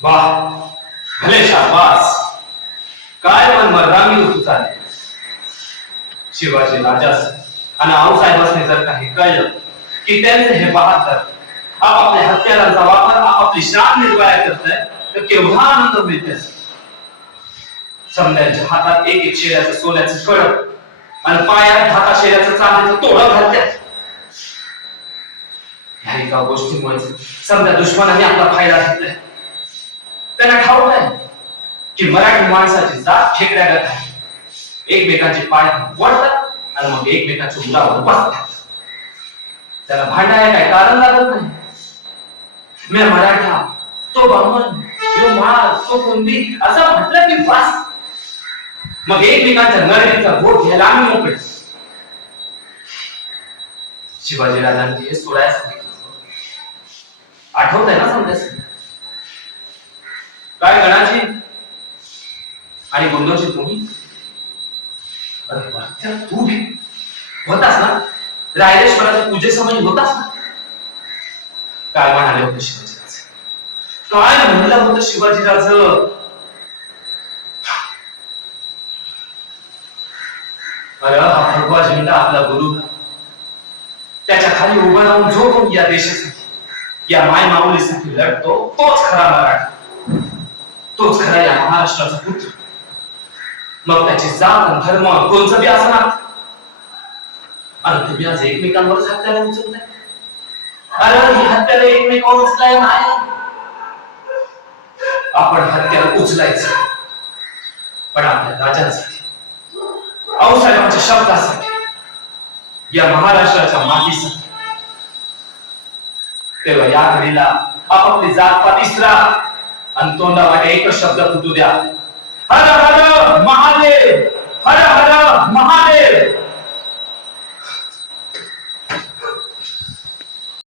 वाह, भले शाबास. काय मन मर्दांगी होत चालले. शिवाजी राजास आणि आऊसाहेबांनी जर काही कळलं की त्यांचे हे बहादर आपापल्या हत्यारांचा वापर आपापली शान निर्वाया करताय तर केवढा आनंद मिळते. समद्यांच्या हातात एक एक शेऱ्याचं सोन्याचं कळप आणि पायात हाता शेऱ्याचं चांदीचं तोडं घालतात. ह्या एका गोष्टीमुळे समजा दुश्मनाने आपला फायदा घेतलाय. त्यांना ठाऊक आहे की मराठी माणसाची जात खेकड्यागत आहे. एकमेकांचे पाय वळतात आणि मग एकमेकांच्या मुलावर बसतात. त्याला भांडायला काय कारण लागत नाही. मी मराठा, तो ब्राह्मण, तो माळ, तो कुंदी असं म्हटलं की बस. मग एकमेकांच्या नरडीचा बोट घ्यायला आम्ही मोकळे. शिवाजी राजांनी हे सोडायला सांगितलं. आठवत आहे ना समजायचं. काय गणाची आणि गुंडोची तुम्ही तू भी होतास ना. रायरेश्वराच्या पूजेसमयी होतास ना. काय म्हणाले होते शिवाजीराजे. काय म्हणलं होतं शिवाजीराज. अरे हा भगवा झेंडा आपला गुरु, त्याच्या खाली उभं राहून जो कोण या देशासाठी या माय माऊलीसाठी लढतो तोच खरा मराठा, तोच खरा या महाराष्ट्राचा पुत्र. मग त्याची जात आणि धर्म कोणचं बी असणार. आणि तुम्ही आज एकमेकांवरच हत्याला उचलताय. अरे ही हत्याला एकमेकांवर उचलाय नाही. आपण हत्याला उचलायचं पण आपल्या राजांसाठी, आऊसाहेबांच्या शब्दासाठी, या महाराष्ट्राच्या मातीसाठी. तेव्हा या घडीला आपापली जातपात इसरा आणि तोंडावाटे एकच शब्द फुटू द्या. हर हर महादेव, हर हर महादेव.